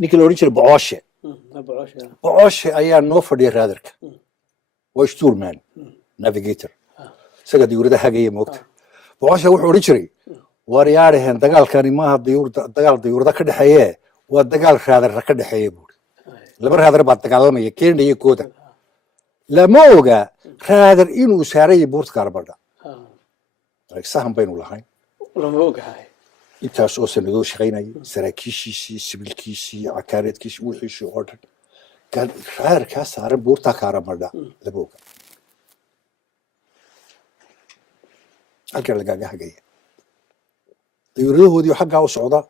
ninkii la odhan jiray bocooshe bocooshe ayaa noo fadhiya raadarka waa stuurman navigator isaga diyuurada hagaya moogta bocooshe wuxuu odhan jiray war yaadhaheen dagaalkani maaha dagaal diyuurada ka dhexeeye waa dagaal raadarra ka dhexeeya buuri laba raadar baa dagaalamaya kenya iyo kooda lama oga raadar inuu saarayay buurta kaarbadha sahan baynu lahayn lama ogahay intaas oo sanadoo shaqaynayay saraakiishiisii sibilkiisii cakaareedkiisii wixiisii oo dhan raarkaa saaran buurtaa kaaramadha lama oga halkan lagaaga hagaya diyuuradahoodii xaggaa u socda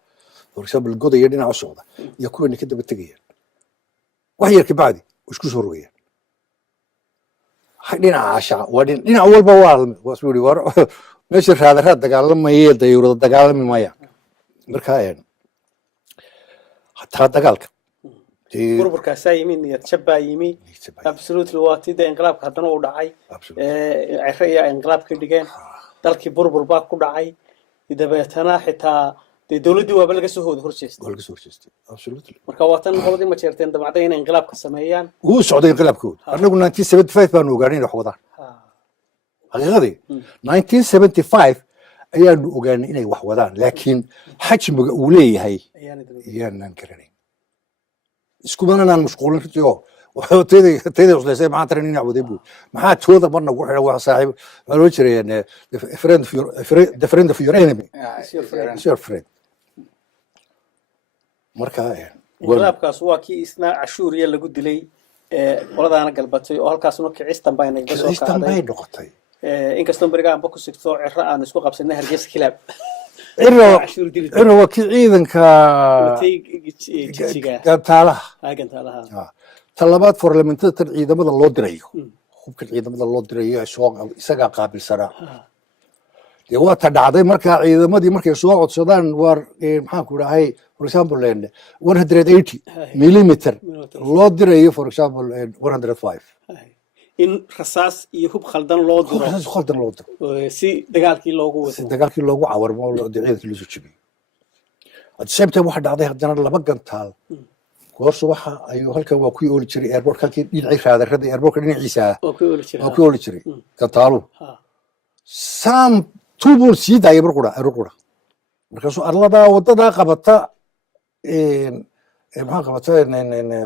for example godaya dhinac u socda iyo kuwani ka daba tegayaan wax yar kabacdi isku soo rogayaan dhinaca cashaa waa dhinac walba waa isuu war meesha raadaraad dagaalamaye dayuurada dagaalami maya markaa hataa dagaalka burburkaasaa yimi niyad jabbaa yimi absolutely waa tii dee inqilaabka haddana uu dhacay cere iyo inqilaab ka dhigeen dalkii burbur baa ku dhacay dabeetana xitaa dee dowladdii waaba laga soo horjeestay marka waa tan qoladii ma jeerteen damacday inay inqilaabka sameeyaan wuu socday inqilaabkooda annagu 1975 baanu ogaanay inay wax wadaan حقيقي 1975 ayaanu ogaanay inay wax wadaan laakiin xajmiga uu leeyahay ayaanan garanay iskumanaan mashquulin runtii teeda usleysay maxaa taran inaa waday buu maxaa tooda marna ugu xidhan wax saaxiib waxaa loo jiray the friend of your enemy is your friend marka inqilaabkaas waa kii isna cashuuriya lagu dilay qoladaana galbatay oo halkaasuna kicistan baa inaga soo qaaday noqotay inkastoo barigaan ba ku sigto ciro aan isku qabsanay Hargeysa Kilaab ciro waa kii ciidanka gantaalaha talabaad farlamentada tan ciidamada loo dirayo hubka ciidamada loo dirayo isagaa qaabilsanaa dee waa ta dhacday markaa ciidamadii markay soo codsadaan war maxaan ku dhahay for example 180 millimeter loo dirayo for example 105 in rasaas iyo hub khaldan loo diro si dagaalkii loogu cawarmo ciidankii loo soo jebiyey at the same time waxa dhacday haddana laba gantaal goor subaxa ayuu halkan waa ku ooli jiray airport halkii dhinacii raadarada airportka dhinaciisa waa ku ooli jiray gantaalu sam tubul sii daayay marqura markaasuu arladaa wadadaa qabata maxaa qabata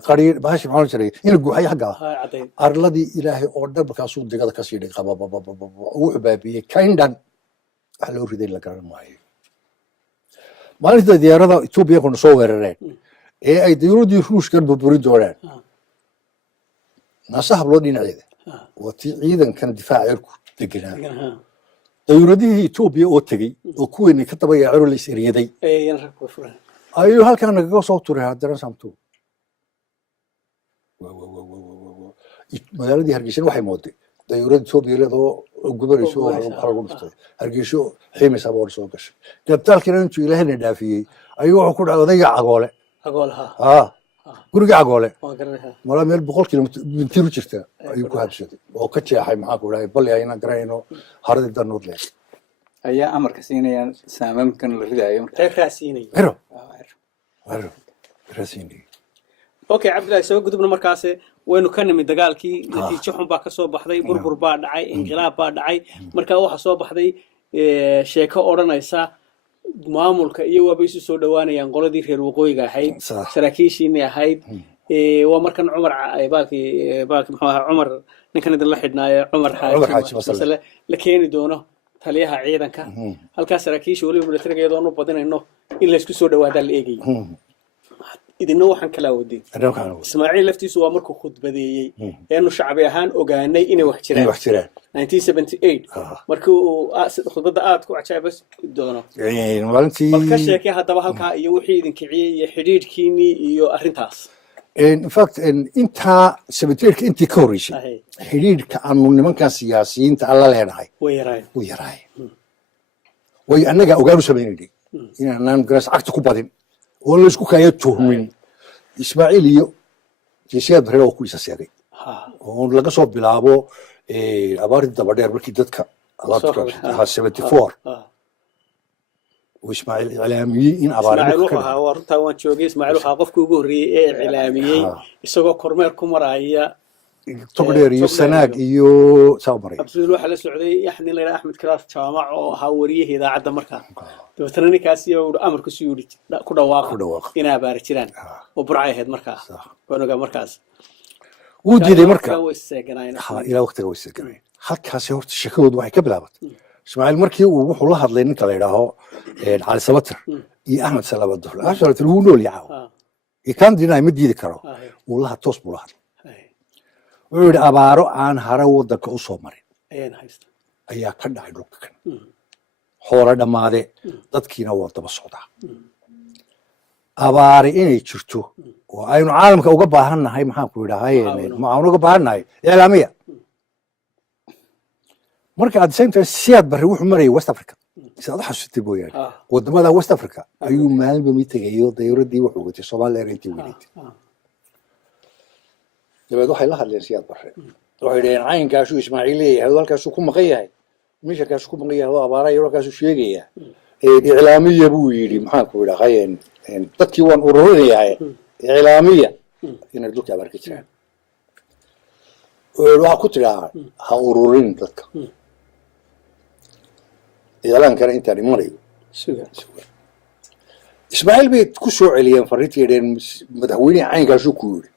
qariir bahashi maxaa jiray in la guuxay xagga arladii ilaahay oo dhan markaasuu digada ka sii dhigay wuxuu baabiyey kaindhan wax loo riday la garan maayo maalinta diyaarada Ethiopia kuna soo weerareen ee ay diyaaradii Ruushkan burburin doonaan nasaha loo dhinaceeda waa tii ciidankan difaaca ku deganaa diyaaradii Ethiopia oo tagay oo kuweeni ka daba yaacay la isriyaday ayuu halkan naga soo tuuray haddana samtu magaaladii Hargeysa waxay mooday diyaaradda Ethiopia leedoo gubarayso xalgu dhuftay Hargeysa xiimaysa baa soo gashay gabtaalkina intuu Ilaahayna dhaafiyay ayuu wuxuu ku dhacay odayga cagoole guriga cagoole mala meel 100 kilomitir u jirta ayuu ku habsaday oo ka jeexay maxaa ku dhahay bal ayna garanayno haradii danood leh ayaa amarka siinayaan saamamkan la ridayo raasiinay okay Cabdullaahi soo gudubna markaas waynu ka nimid dagaalkii natiijo xun baa ka soo baxday burbur baa dhacay inqilaab baa dhacay marka waxa soo baxday sheeko oranaysa maamulka iyo waaba isu soo dhawaanayaan qoladii reer waqooyiga ahayd saraakiishiina ahayd waa markan Cumar baalki muxuu ahaa Cumar ninkan idin la xidhnaayo Cumar Xaaji masala la keeni doono taliyaha ciidanka halkaas saraakiisha waliba militariga iyadoo badinayno in la isku soo dhawaada la eegay idina waxaan kala waday Ismaaciil laftiisu waa markuu khudbadeeyay eenu shacbi ahaan ogaanay inay wax jiraan 1978 markuu khudbada aad ku cajaabas doono maalintii marka sheekay hadaba halka iyo wixii idin kiciyay iyo xiriirkiini iyo arintaas in fact inta sabteerka intii ka horeysay xiriirka aanu nimankan siyaasiyiinta alla leenahay way yaraay way anaga ogaanu sameeyay inaan garas agta ku badin oo la isku kaayo tuhmin Ismaaciil iyo jeeshiyad bare oo ku isaasay oo laga soo bilaabo abaartii daba dheer markii dadka 74 وإسماعيل إعلامي إن أبارة ismaaciil wuxuu ahaa waa runtaa waan joogay ismaaciil waxaa qofkii ugu horreeyey ee iclaamiyey isagoo kormeer ku maraya تقدر يسناق يو صبري abdul waxa la socday yaxni la yiraahdo axmed karaas jaamac oo ahaa wariyay idaacadda markaa dabeetana ninkaasi uu amarku sii yiri ku dhawaaq inay abaar jiraan oo burcay ahayd markaa wanaga markaas ودي مركا إلى وقت ويسجنين halkaasi horta shakadoodu waxay ka bilaabatay ismaaciil markii uu wuxuu la hadlay ninka la yidhaaho cali sabatar iyo axmed salabadul asharatul wuu nool yahay ikaan dinay ma diidi karo uu laha toos buu la hadlay wuxuu yidhi abaaro aan hare waddanka u soo marin ayaa ka dhacay dhulka kan xoolo dhammaade dadkiina waa daba socdaa abaari inay jirto oo aynu caalamka uga baahannahay maxaan ku yidhaahay maxaan uga baahannahay iclaamiya marka at the same time siyaad barre wuxuu marayay west africa sidaad u xasuustay mooyaane wadamada west africa ayuu maalinba mid tegayo dayuuradii wuxuu watay soomaaliya intii weynayd dabeed waxay la hadleen siyaad barre waxay dhaheen caynkaasuu ismaaciil leeyahay halkaasuu ku maqan yahay meeshakaasuu ku maqan yahay oo abaaraya halkaasuu sheegaya iclaamiya buu yidhi maxaan ku yidhahay dadkii waan ururinayaa iclaamiya inay dhulka abaar ka jiraan waxaa ku tidhaa ha ururin dadka إعلان أنت مريض إسماعيل بيت كسو عليا فريتي لين مدحوني عين كاسو كوري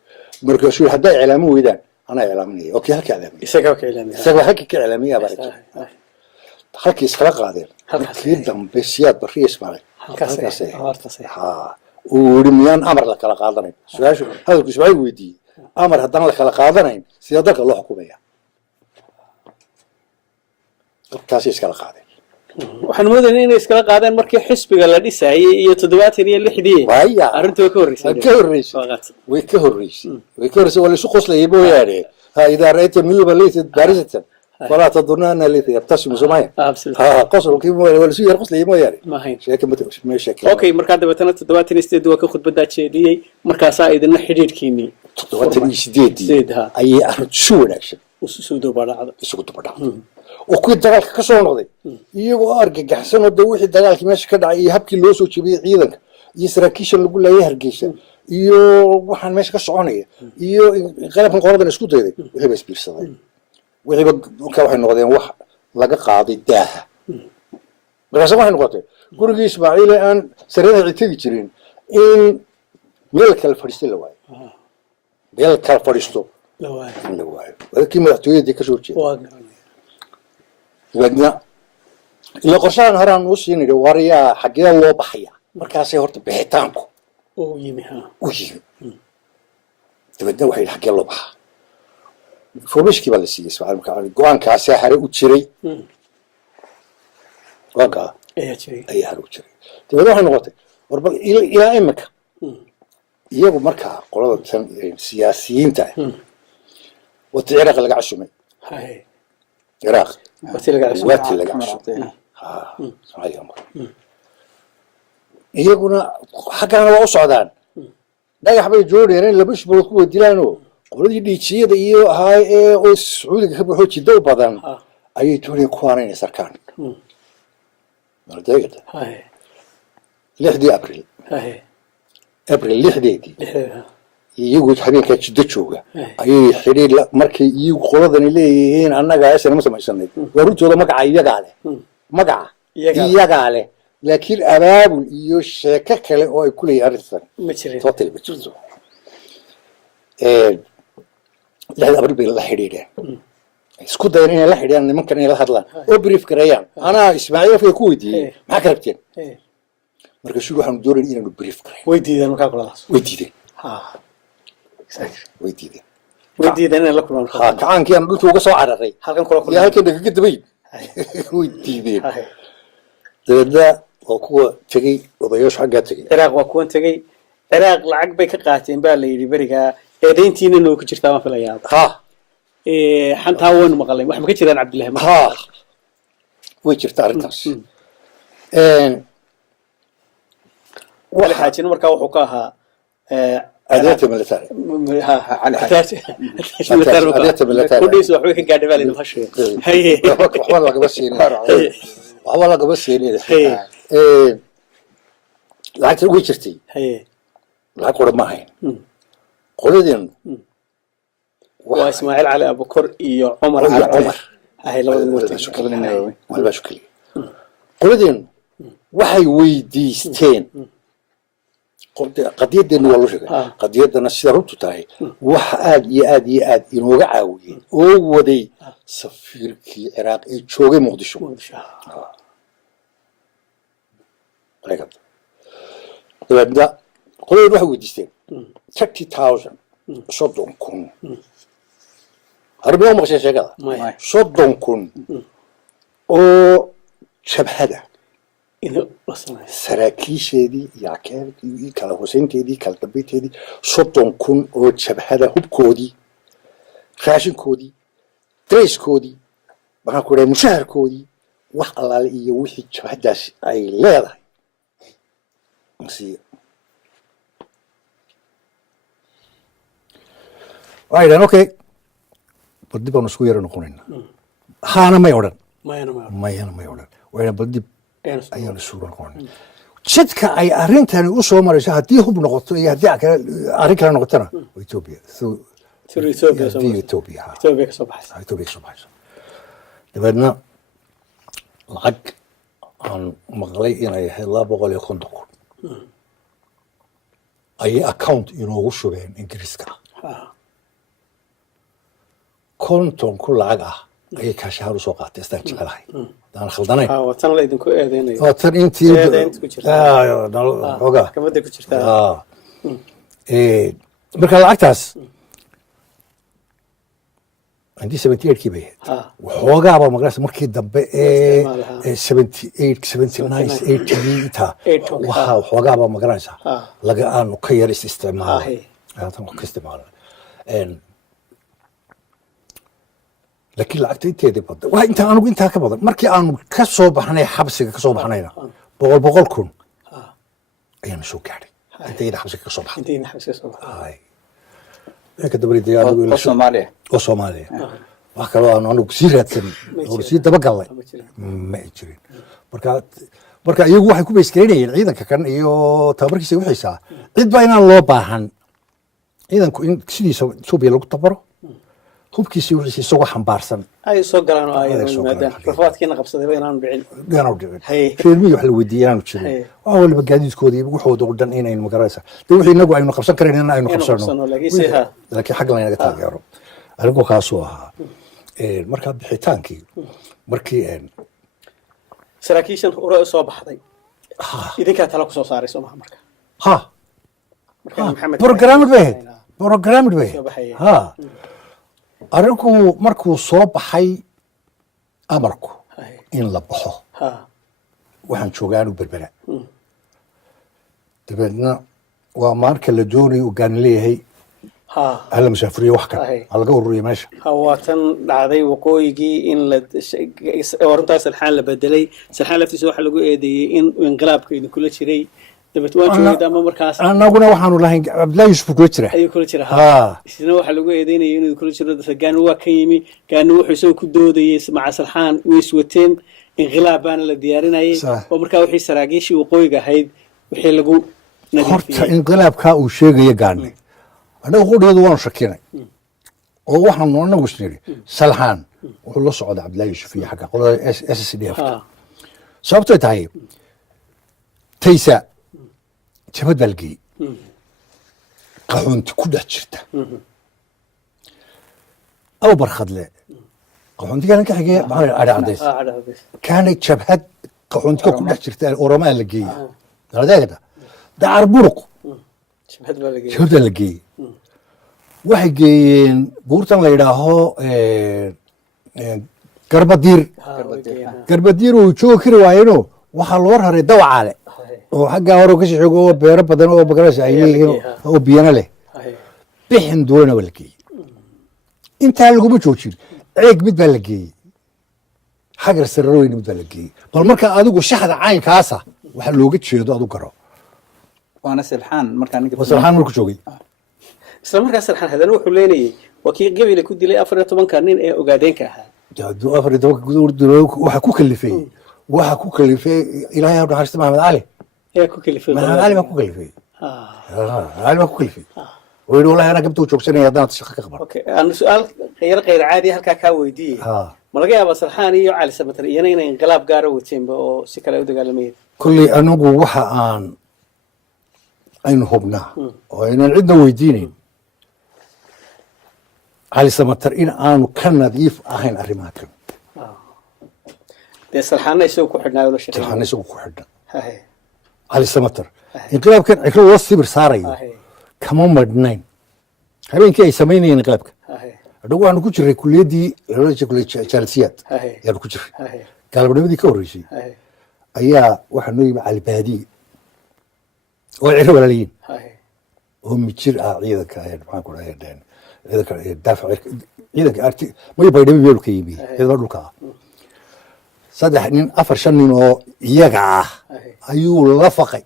مركزو هدا إعلامي ويدان أنا إعلامي أوكي هكي إعلامي سكوا هكي إعلامية بارك هكي إسخلاق هذا كيدم بسياد بري إسماعيل ها ورميان أمر لك على قادرين سؤال هذا إسماعيل ويدي أمر هدان لك على قادرين سيادك الله حكومية تاسيس على قادر waxaan moodaynaa inay iskala qaadeen markii xisbiga la dhisayay iyo 76 arrintu way ka horeysay wala isu qoslay mooyaane ha idaa ra'ayta milba laysa barisatan fala tadunna anna laysa yabtasimu samaya ha qosol kii wala isu yar qoslay mooyaane sheeka ma sheeka okay marka dabeetana 78 waa ka khudbada jeediyay markaas ay idin xiriirkiini 78 ayay arrin soo wanaagsan soo dubadhacdo وكل دجال كسر نقضي يجوا أرجع جحسن وده وحي دجال كماش كده يهبكي اللوس وتشبيه عيدك يسركيش اللي يقول له يهرجيش وحن ماشي كسرانية غالبا قرضنا نسكت هذي وهي بس بيرصد وهي بكوا النقطين واحد لقى قاضي داها بس واحد نقطة قولوا لي إسماعيل أن سرنا عتيجي ترين إن ملك الفريستي لواي ملك الفريستو لواي ولكن ما تقولي ديك شو تشي ودنا إلا قرشان هران وسين الواريا حقيقة الله بحيا مركزي هرت بحيتانكو يمها تبدأ وحيد حقيقة الله بحا فمش كي بالسي اسمع المكان قوان كاسي حري وتشري قوان كا أي حري وتشري تبدأ وحيد نقطة وربك إلى إمك يجوا مركز قرارات سياسيين تاع وتعرق اللي قاعد هاي عراق واتي لقى صحيح يقولون حكانا وصعدان لا يحبي جوري لبش بلوكو ديلانو قولي دي شيء ده هاي او السعودي خبر هو شيء دو بدن اي توري كوارين سركان مرتاقت هاي لحدي ابريل ابريل لحدي يجوا حبيبي كاتشد شوقة أي حرير مركي يجوا خلاصني ليه أنا قاعد أسمع ما سمعت ورد ولا مقع يجعله لكن أباب يشكك كله أو كل يعرف توتل بتشوفه لا أبرد بالله حريره سكوت دايرين الله حريره أنا ممكن يلا هذلا أبريف كريان أنا إسماعيل في كويتي ما كربتين مركي شو هم دورين إنه نبريف كريان ويدي ده مكان خلاص ويدي ويدي أنا لكم كان كان قلت هو قصة عرقي هلكن كل يا هلكن دقيقة دبي ويدي ده وكوا تجي وضيوش حاجة تجي عراق وكون تجي عراق العقب كقاتين باللي بريكا دينتين إنه كشرتها ما في الأيام حنت هون مقلم واحد ما كشرت عبد الله ها ويشرت عرقاس ولا حاجة نمر كاو حكاها أديت ملتاري أديت ملتاري كل يسوع حوي كان قاعد بالي نفشه والله قبسيني والله قبسيني lacagta uga jirtay haye lacag qora ma ahayn qoladeen waa ismaaciil cali abukor iyo cumar iyo cali cumar haye labada murti walba shukriye qoladeen waxay weydiisteen qadiyadeena waa loo sheegay qadiyadana sida runtu tahay waxa aad iyo aad iyo aad inooga caawiyey oo waday safiirkii ciraaq ee joogay muqdisho dabeedna qoladeen waxay weydiisteen 30,000 30,000 harbiyo maqashay sheegada 30,000 oo jabhada saraakiisheedii iyo cakeerkii kala hoseynteedii kala dambeynteedii 30,000 oo jabhada hubkoodii raashinkoodii dayskoodii maxaan ku dhahay mushaharkoodii wax allaale iyo wixii jabhadaas ay leedahay masiiyo waxay dhahan okay bal dib aanu isku yaro noqonayna haana may odhan mayana may odhan waxay bal dib ayaan isugu noqonayna jidka ay arrintani u soo marayso haddii hub noqoto iyo haddii arrin kale noqotona waa Ethiopia Ethiopia ka soo baxayso dabeedna lacag aan maqlay inay ahayd 250,000 ayay account inoogu shubeen ingiriiska 50 ku lacag ah ayay kaashahaar usoo qaatay istaan jecelahay daan khaldanayn tan la idinku eedeynayo tan intii xogaa kamada ku jirtaa marka lacagtaas عندي 78 كي بيه وحوجا ابو مقراس مركي دبه 78 79 80 تا وحوجا ابو مقراس لقى انه كير استعمال هذا ممكن استعمال ان لكن لعقتي تيدي بد وانت انا انت ka badan markii aan ka soo baxnay xabsiga ka soo baxnayna boqol kun ayaan soo gaaray intayda xabsiga ka soo baxay ka dabariidayaan Soomaaliya wax kale oo aanu ku sii raadsan oo sii daba galay ma jirin marka iyagu waxay ku beeskareenayeen ciidanka kan iyo tababarkiisa wixiisa cid baa inaan loo baahan ciidanku in sidiisa Soomaaliya lagu tabaro hubkiisa wixiisa isagoo xambaarsan ay soo galaan oo ay maadaama rafaadkiina qabsaday inaan dhicin fiilmiyo wax la weydiiyay aanu jirin waa waliba gaadiidkoodii wuxuu u dhan inay magaraysa wixii inagu aynu qabsan kareen in aynu qabsano laakiin xaq laga taageero arinku kaasoo ahaa markaa bixitaankii markii saraakiishan ura soo baxday idinkaa tala ku soo saaray Soomaaliya marka programmed bay arinku markuu soo baxay amarku in la baxo waxaan joogaa anu berbera dabeedna waa marka la doonayo ogaan leeyahay hala musaafiriyo wax kale laga ururiyo meesha hawaatan dhacday waqooyigii in la warantaas salxaan la bedelay salxaan laftiisa waxa lagu eedeeyay in inqilaabka idin kula jiray dabeet waan joogay ama markaas anaguna waxaanu lahayn Abdullahi Yusuf kula jira ayuu kula jira isna waxa lagu eedeynayay inuu kula jiro dadkan waa ka yimi gaanu wuxuu soo ku doodayay maca salxaan way iswateen inqilaabaan la diyaarinayay oo markaa wixii saraakiishii waqooyiga ahayd wixii lagu horta inqilaabka uu sheegay gaani anagu qodoodu waan shakinay oo waxaan anagu isniri salxaan wuxuu la socday Abdullahi Yusuf iyo xaqa qolada SSDF sababtoo tahay taysa jabad balgi qaxoonti ku dhex jirta aw barkhadle qaxoonti kan ka xigay baa ari cadays kaanay jabhad qaxoonti ku dhex jirta Oromaa la geeyay daladeeda daar buruq jabhad la geeyay waxay geeyeen buurtan la yiraaho garbadiir uu joog kari waayeen waxa loo raray dawacaale oo xagga hore ka shaqeeyo beero badan oo bagarasha ay leeyihiin oo biyana leh bixin doona walkii inta lagu joojin eeg mid baa la geeyay xagar sarrooyin mid baa la geeyay bal marka adigu shaxda caynkaasa waxa looga jeedo adigu garo waana salxaan marka joogay isla markaas salxaan hadana wuxuu leenayay wakii qabiile ku dilay 14 nin ee ogaadeenka ahaa jaadu 14 waxa ku kalifay ilaahay ha dhaxarsta Maxamed Ali يا كوكي في ما عالم كوكل فيه آه. عالم كوكل فيه ويقول والله انا قمت وشوكسني هذا تشخ خبر اوكي انا سؤال غير عادي هلكا كا ويدي ما laga yaabaa Salxaan iyo Cali Samatar iyana inay inqilaab gaar ah wateen oo si kale u dagaalamay kulli anagu waxa aan aynu hubnaa oo inaan cidna weydiinayn Cali Samatar in aanu ka nadiif ahayn arrimaha kan dee Salxaan isoo ku xidhnaa wada shaqeeyay Salxaan isoo ku xidhnaa haye Cali Samatar inqilaabkan ikra loo sibir saarayo kama madnayn habeenkii ay sameynayeen inqilaabka haye adoo waxaan ku jiray kulliyadii Jalsiyaad haye yaan ku jiray haye galabnimadii ka horeysay haye ayaa waxa noo yimi Cali Baadi oo ciro walaaliin haye oo mijir ah ciidanka ay maxaan ku dhahaydeen ciidanka daafac ciidanka arti ma baydhabo meel ka yimi ciidanka dhulka saddex nin afar shan nin oo iyaga ah ayuu la faqay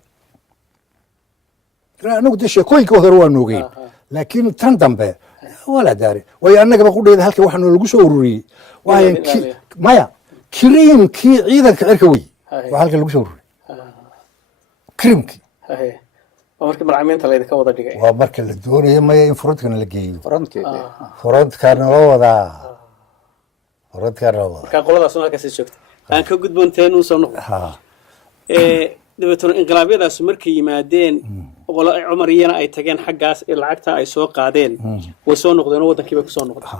anagu de sheekooyinka hore waa noogeen laakiin tan dambe wala daari way annagaba ku dheeday halka waxaan lagu soo ururiyay waayan maya kiriimkii ciidanka cirka wey waa halka lagu soo ururiyay kiriimkii marka marcamiinta leeyahay ka wada dhigay waa marka la doonayo maya in furuntkana la geeyo frontkana la wadaa furuntkana la wadaa marka qoladaas halka sii joogtay aan ka gudboonteen uu soo noqdo dabeetana inqilaabyadaas markay yimaadeen qolo Cumar iyana ay tageen xaggaas lacagta ay soo qaadeen way soo noqdeen wadankiiba ku soo noqdeen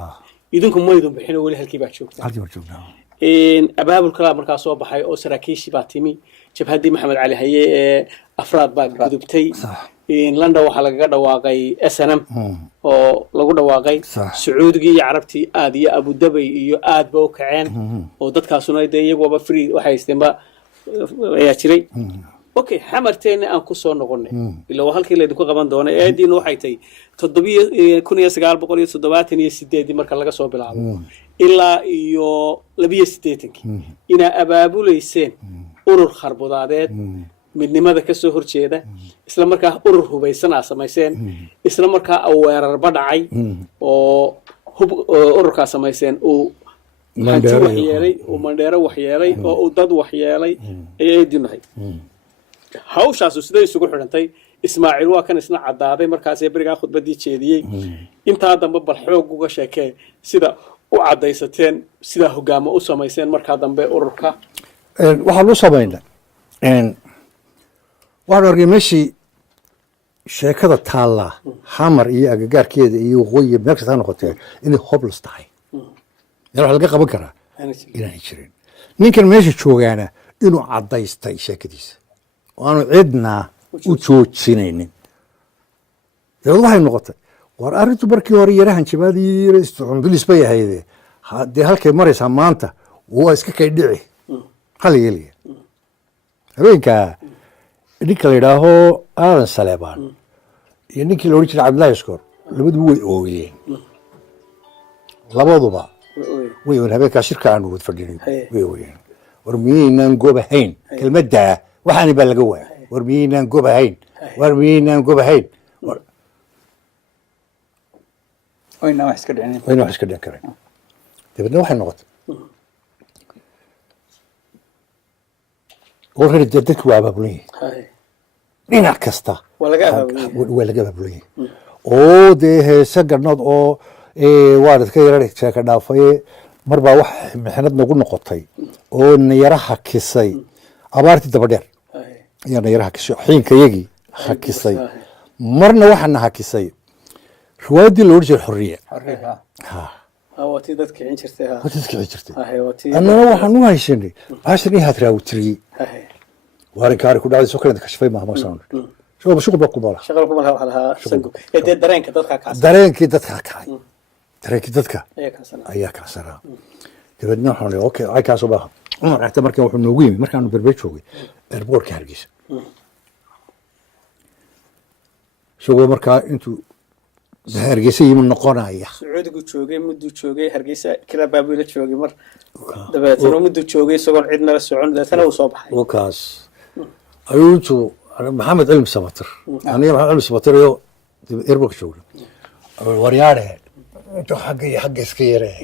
idinku maydun bixin wali halkii baa joogtaa halkii baa joogtaa abaabulka markaa soo baxay oo saraakiishii baa timi jabhadii Maxamed Cali Haye ee afraad baa gudubtay London waxa laga dhawaaqay SNM oo lagu dhawaaqay Sacuudiga iyo Carabtii aad iyo Abu Dhabi iyo aad ba u kaceen oo dadkaasuna iyaguba free waxay haysteen ayaa jiray okay xamarteena aan ku soo noqonay ilaa halkii leeyahay ku qaban doona eediina waxay tahay 1978 marka laga soo bilaabo ilaa iyo 82 ina abaabuleyseen urur kharbudaadeed midnimada ka soo horjeeda isla markaa urur hubaysan samayseen isla markaa weerar badhacay oo ururka samayseen oo mandheero waxyeelay oo dad waxyeelay ayay diinahay hawshaas sida isugu xirantay Ismaaciil waa kan isna cadaaday markaas ee bariga khudbadii jeediyay inta dambe bal xoog uga sheekay sida u cadaysateen sida hogaamo u sameeyeen marka dambe ururka waxa loo sameeyay waxaan argay meeshii sheekada taala xamar iyo agagaarkeeda iyo waqooyi meel kasta noqotay inay hopeless tahay yar laga qaban karaa inay jireen ninkan meesha joogaana inuu cadaystay sheekadiisa waanu cidna u joojinaynin dad waxay noqotay war arintu markii hore yarahan jabaadii isticmaalis bay ahaydee hadii halkay maraysaa maanta waa iska kay dhici hal yeeliya habeenka ninka la yidhaaho Aadan Saleebaan iyo ninkii la oran jiray Cabdullaahi Iskoor labaduba way ooyeen labaduba way habeenka shirka aanu wad fadhinay way ooyeen war miyeenan goobahayn kelmadda waxaan baa laga waayay war miyeenan goobahayn wayna wax iska dhicin kareen dibadna waxay noqotay oo dadku waa abaabulay dhinac kasta waa laga abaabulay oo dee heesa garnood oo waalidka yaray sheeka dhaafay marba wax mixnad nagu noqotay oo nayaraha kisay abaartii daba dheer ayaa nayaraha kisay xiinkayagii hakisay marna waxana hakisay riwaayadii loo jiray xorriye awati dadka in jirtay annana waxaan u haysanay baashani hadraawtiriyay وارن كاري كل هذا سكر كشفي ما صار شو بشغل بقبله شغل قبله على سنجو يدي درين كدتك كاس درين كدتك اياك سنه تبدنا حنا اوكي اي كاسو بها عمر حتى markan wuxuu noogu yimi markaan berber joogay airportka Hargeysa shaqo markaa intuu Hargeysa yimi noqonaya Sacuudigu joogay muddo joogay Hargeysa kala baabila joogay mar dabeetana muddo joogay isagoo cidna la socon dabeetana uu soo baxay wakaas ayuuntu maxamed cilmi sabatir aniga maxamed cilmi sabatir iyo airport joogay waryaare inta xagga iska yaray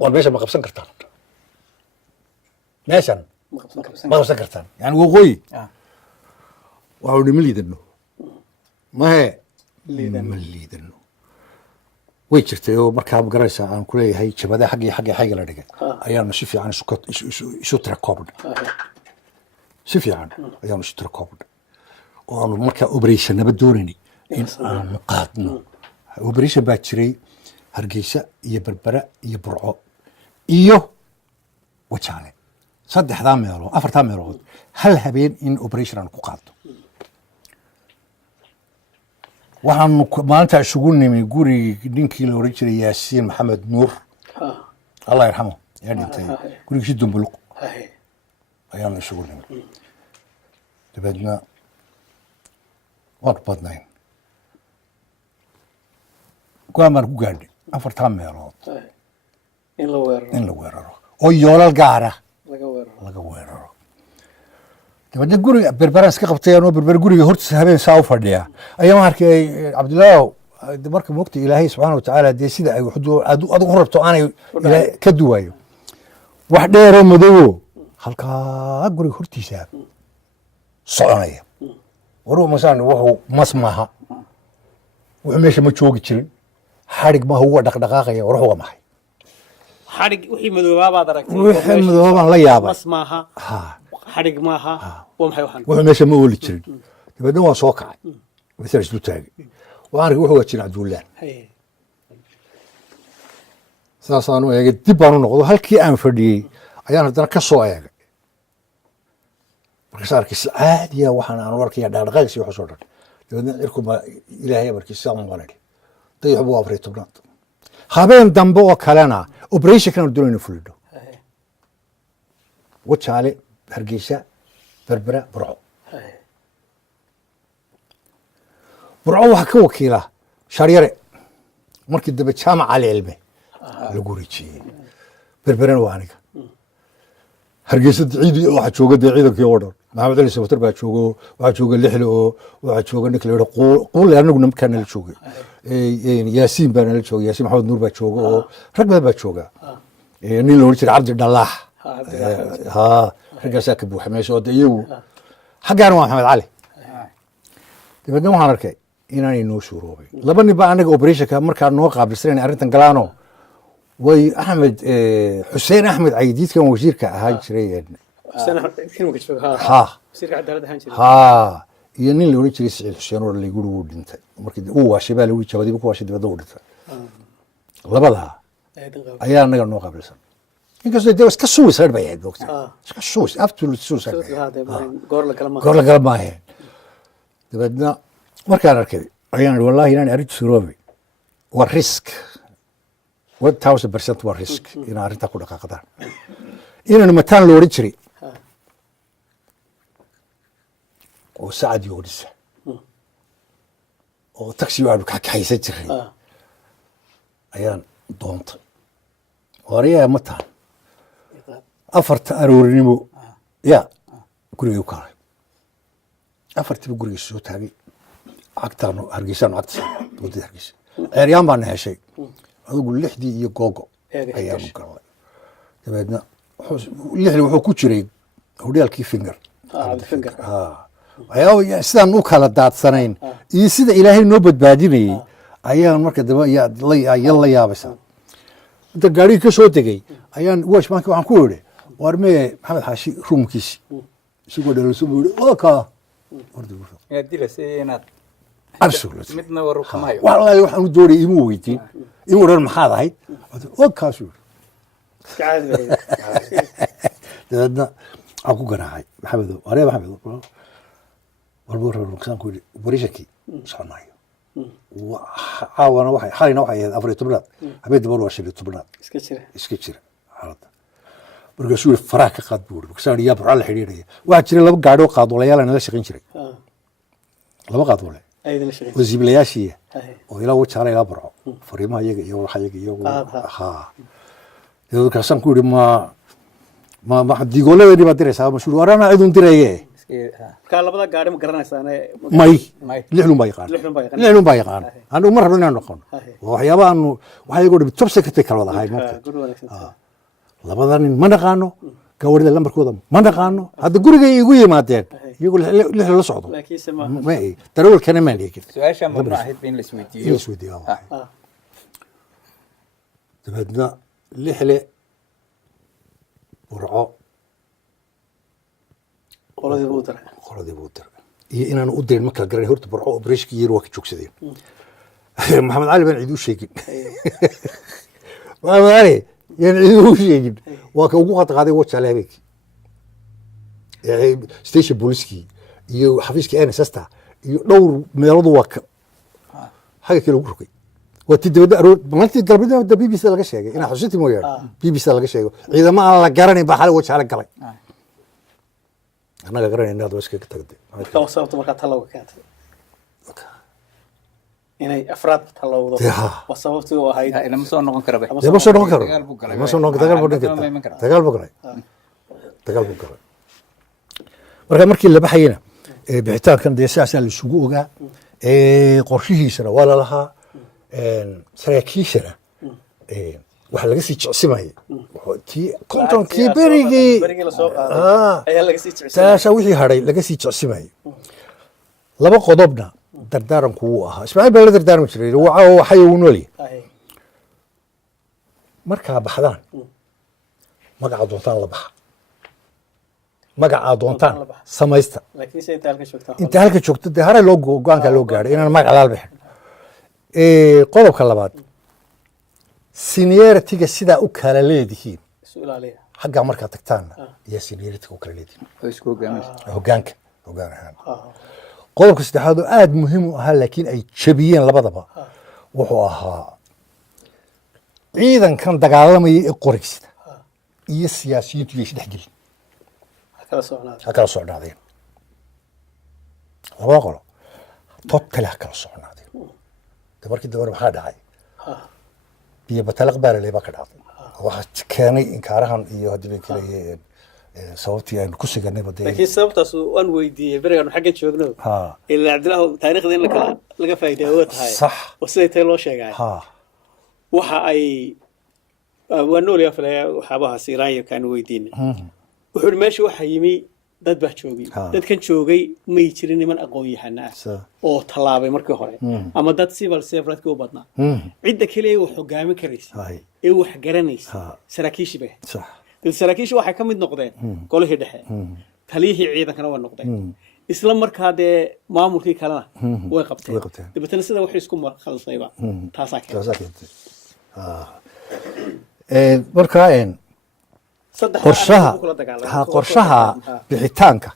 war meesha ma qabsan kartaa meeshan ma qabsan kartaan yani waqooyi Ah. waxau dhi ma liidano mahe ma liidano way jirtay oo markaa ma garanaysaa aan kuleeyahay jabadaha xagga xagga la dhigay ayaanu si fiican isu tirakoobna si fiican ayaanu isu tirakoobna oo aanu markaa oberationnaba doonayni in aanu qaadno oberation baa jiray hargeysa iyo berbera iyo burco iyo wajaale saddexdaa meelood afartaa meelood hal habeen in operation aan ku qaadno waxaanu maalintaa isugu nimi gurigii ninkii la oran jiray yaasiin maxamed nuur allah yarxamo yaa dhintay gurigiisi dumbuluq ayaanu isugu nimi dabeedna waan badnayn go-aan baan ku gaadhay afartaa meelood in la weeraro oo yoolal gaara laga weeraro dabeedna guriga berberaan iska qabtay anoo berber guriga hortiisa habeen saa u fadhiya ayaan arkay cabdillaahow marka moogta ilaahay subxaana watacaala dee sida ay adigu rabto aanay ka duwayo wax dheeroo madowo halkaa guriga hortiisa soconaya waruhu masaan wuxuu mas maaha wuxuu meesha ma joogi jirin xadhig maaha uga dhaqdhaqaaqaya war waa maxay xadhig wixii madoobaad aragtay wixii madoobaan la yaabay mas maaha xadhig maaha waa maxay waxaan wuxuu meesha ma ooli jirin dabeedna waan soo kacay masaan islu taagay waxaan arkay wuxuu waa jirin cabdullaan saasaanu eegay dib baan u noqdo halkii aan fadhiyey ayaan haddana ka soo eegay markaas arkay si caadiya waxaan aanu arkaya dhaqdhaqaaqisi waxaasoo dhan dabeedna cirku ma ilaahay markii sidaa u maray dayax buu afray tobnaad habeen dambe oo kalena operationkan aan doonayno fulidho wajaale hargeysa berbera burco waxaa ka wakiila shaaryare markii dambe jaamac cali cilme lagu wareejiyey berberena waa aniga hargeysa ciidi waxaa jooga dee ciidankii oo dhan maxamed cali sabatar baa joogo waxaa jooga lixle oo waxaa jooga ninka la yidhaha quule anagu markaa nala joogay yaasiin baa nala jooga yaasiin maxamed nuur baa jooga oo rag badan baa jooga nin la oran jiray cabdi dhalaax ha raggaasaa ka buuxa meesha oo de iyagu xaggaana waa maxamed cali dabeedna waxaan arkay inaanay noo suuroobay laba nin baa anaga operationka markaa noo qaabilsanayn arrintan galaano way axmed xuseen axmed caydiidkan wasiirka ahaan jiray ha iyo nin la oran jiray siciid xuseen oo layguri wuu dhintay markii uu waashay baa lagu jabadiiba ku waashay dibadda uu dhintay labadaa ayaa anaga noo qaabilsan inkastoo dee iska suicide bay ahayd moogta iska suicide absolute suicide goor la gala maaheen dabeedna markaan arkay ayaan ihi wallahi inaan arrintu suuroobay waa risk 1000% waa risk inaan arrintaa ku dhaqaaqdaan inaan mataan la oran jiray oo sacad yoodhisa oo taxi aanu kaxaysan jiray ayaan doontay wariyaa mataan afarta aroorinimo ya gurigay u kaalay afartiiba guriga soo taagay cagtaanu hargeysaanu cagta wadada hargeysa ceeryaan baana heshay adigu lixdii iyo googo ayaanu galnay dabeedna lixdii wuxuu ku jiray hodheelkii finger waxyaaba sidaan u kala daadsanayn iyo sida ilaahay noo badbaadinayey ayaan marka dambe la yaabaysaa inta gaarigii ka soo tegey ayaan washmaanki waxaan ku idhi war mee maxamed xaashi ruumkiisi isagoo dhalooso buu yihi waa kaa midna waru kamayo walahi waxaan u doonayay imuu weydiin imuu dhan maxaad ahayd waa kaasuu yidhi dabeedna aan ku garaacay maxamedo waree maxamed warbuursan ku yidhi operatinkii soconayo caawana waxay xalina waxay ahayd 14 habeen dambe waa 15 iska jira xaaladda markaasuu yidhi faraha ka qaad buu yidhi markaasaan yaa burca la xidhiidhaya waxaa jira laba gaadhi oo qaadwalayaal nala shaqayn jiray laba qaadwale oo zibilayaashiiya oo ilaa wajaala ilaa burco fariimaha iyaga iyo waxa iyaga iyagu ha markaasaan ku yidhi ma diigooladani baad diraysaa mashhuur warana cidun diraye markaa labada gaari ma garanaysaa may lixdun baa yaqaan anigu ma rabno inaan noqono waxyaabaha aanu waxa iyago dhib top secretary kala wada ahay labada nin ma naqaano gawaarida lambarkooda ma naqaano hadda gurigay igu yimaadeen iyagoo lix la socdo laakiinse ma ma ay darawalkana maan eegin su-aasha mamnuuc ahayd in la in isweydiiyo la isweydiiyo waa maxay dabeedna lixle burco qoladii buu daray qoladii buu diray iyo inaan u dirin ma kala garanay horta burco operatiinkii yar waa ka joogsadeen maxamed cali baan cid u sheegin maxamed cali yaan cid u sheegin waa ka ugu qadqaaday wajaale habeenkii station booliskii iyo xafiiskii NSS-ta iyo dhowr meelood waa ka xagga kale ugu rogay waa tii dibadda aroor maalintii galbeedda BBC laga sheegay inaa xusinti mooyaane BBC laga sheego ciidamo aan la garanayn baa xalay wajaale galay annaga garanayna hadda waa iskaga tagday marka waa sababta markaa talowga keentay inay afraad talowdo waa sababtii u ahayd ilama soo noqon karaba dee ma soo noqon karo dagaal buu galay. ma soo noqon dagaal buu Dagaal dhinkay ma iman karaa. dagaal buu galay dagaal buu galay marka markii la baxayna bixitaankan dee sidaasaa la isugu ogaa qorshihiisana waa lalahaa saraakiishana waxaa laga sii jecsimayay tii kontonkii berigii berigii la soo qaaday ayaa laga sii jecesay taasa wixii hadhay laga sii jecsimayay laba qodobna dardaaranku wuu ahaa ismaaciil baa la dardaarmi jiray waxay uu nool yahay markaa baxdaan magaca doontaan la baxa magaca doontaan samaysta laakiin se inta halka joogtaa inta halka joogto dee hore loo go-aanka loo gaadhay inaan magac laal bixin qodobka labaad seniority-ga sidaa u kala leedihiin isu ilaaliya xaggaa markaa tagtaanna iyo seniority-ga u kala leedihiin oo isku hogaaminaysa hoggaanka hoggaan ahaan qodobka saddexaad oo aada muhiim u ahaa laakiin ay jabiyeen labadaba wuxuu ahaa ciidankan dagaalamaya ee qoraysta iyo siyaasiyiintu iyo isdhexgelin kala socnaada ha kala socnaadeen labada qolo totally ha kala socnaadeen de markii dambe maxaa dhacay biyo batalaq baaraley baa ka dhacday waxaa keenay inkaarahan iyo haddii bay kaleeyeen sababtii aynu ku siganayba dee laakiin sababtaas waan weydiiyey berigaan xaggan joogno ha ilaa cabdilaahu taariikhda in laga faa'iideeyo waa tahay sax oo siday tahay loo sheegay ha waxa ay waa nool yaa filaya waxyaabahaas iiraanya kaanu weydiinay wuxuu ihi meesha waxaa yimi dad baa joogay dadkan joogay may jirin niman aqoon-yahana ah oo tallaabay markii hore ama dad civil servant-kii u badnaa cidda keliya wax hogaamin karaysa ee wax garanaysa saraakiishii bay ahayd sax dad saraakiisha waxay ka mid noqdeen golihii dhexe taliyihii ciidankana way noqdeen isla markaa dee maamulkii kalena way qabteen dabeetana sida wax isku khaldayba taasaa keentay taasaa keentay markaa qorshaha bixitaanka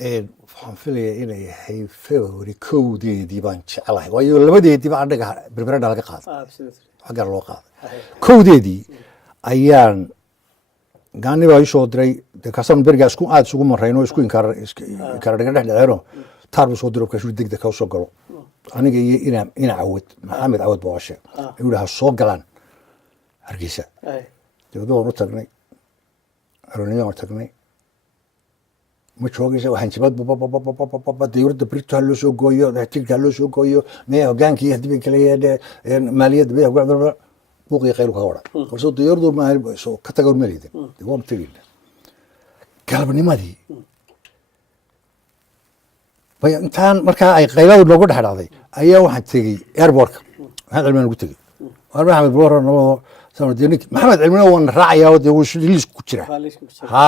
waxaan filayaa inay ahayd February 1 baan jecelahay waayo labadeediiba annaga berberana laga qaaday xaggan loo qaaday 1 ayaan gaani baa isoo diray kaasaan beriga isku aad isugu marayno isku inkar dhigan dhexdhexeeno taar buu soo diray kashu degdeg ka soo galo aniga iyo ina cawad maxamed cawad booshe inuu ha soo galaan hargeysa dawladda waan u tagnay arooniyo waan tagnay ma joogaysa waxaan jibad dawladda Britain loo soo gooyo tigta loo soo gooyo mee hogaankii hadii kale maaliyadda bay buuqii qayl ka wada qorsoo dawladdu ma soo ka tago meelida waan tagay galabnimadii bay intaan markaa ay qayladu noogu dhaxdhacday ayaa waxaan tagay airport waxaan cilmaan ugu tagay maxamed booro maxamed cilmina waan raacayaa oo dee wuu liis ku jira ha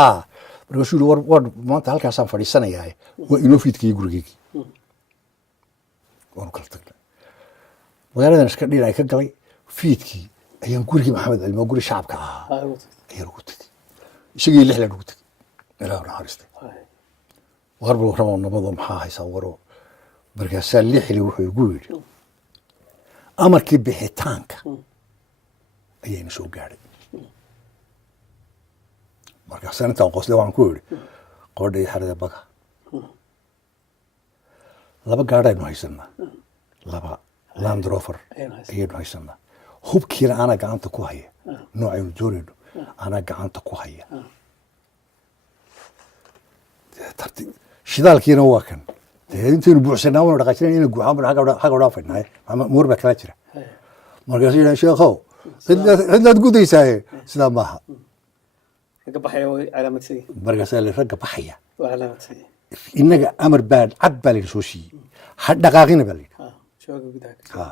markaasuu yidhi war maanta halkaasaan fadhiisanayaa waa inoo fiidkaiyo gurigeygii waanu kala tagnay magaaladan iska dhiil ay ka galay fiidkii ayaan gurigii maxamed cilmi oo guri shacabka ahaa ayaan ugu tegey isagii lixlan ugu tegey ilaah naxariistay warba warramo nabadoo maxaa haysaa waro markaasaa lixli wuxuu igu yidhi amarkii bixitaanka ayayna soo gaadhay markaasaan intaan qosle waxaan ku yidhi qodha iyo xarada baga laba gaadhaynu haysanaa laba land rover ayaynu haysanaa hubkiina anaa gacanta ku haya noocaynu doonayno anaa gacanta ku haya shidaalkiina waa kan dee intaynu buuxsanaa waynu dhaqaajinayn ina guuxaan xagga dhaafaynahay muur baa kala jira markaasuu yidhaha sheekhow cidnaad gudaysaaye sidaa maaha ka baxaya way calaamadsan markaasaa la ragga baxaya waa calaamadsan innaga amar baa cad baa layidhi soo siiyey ha dhaqaaqina baa layidhi jooga gudaha ha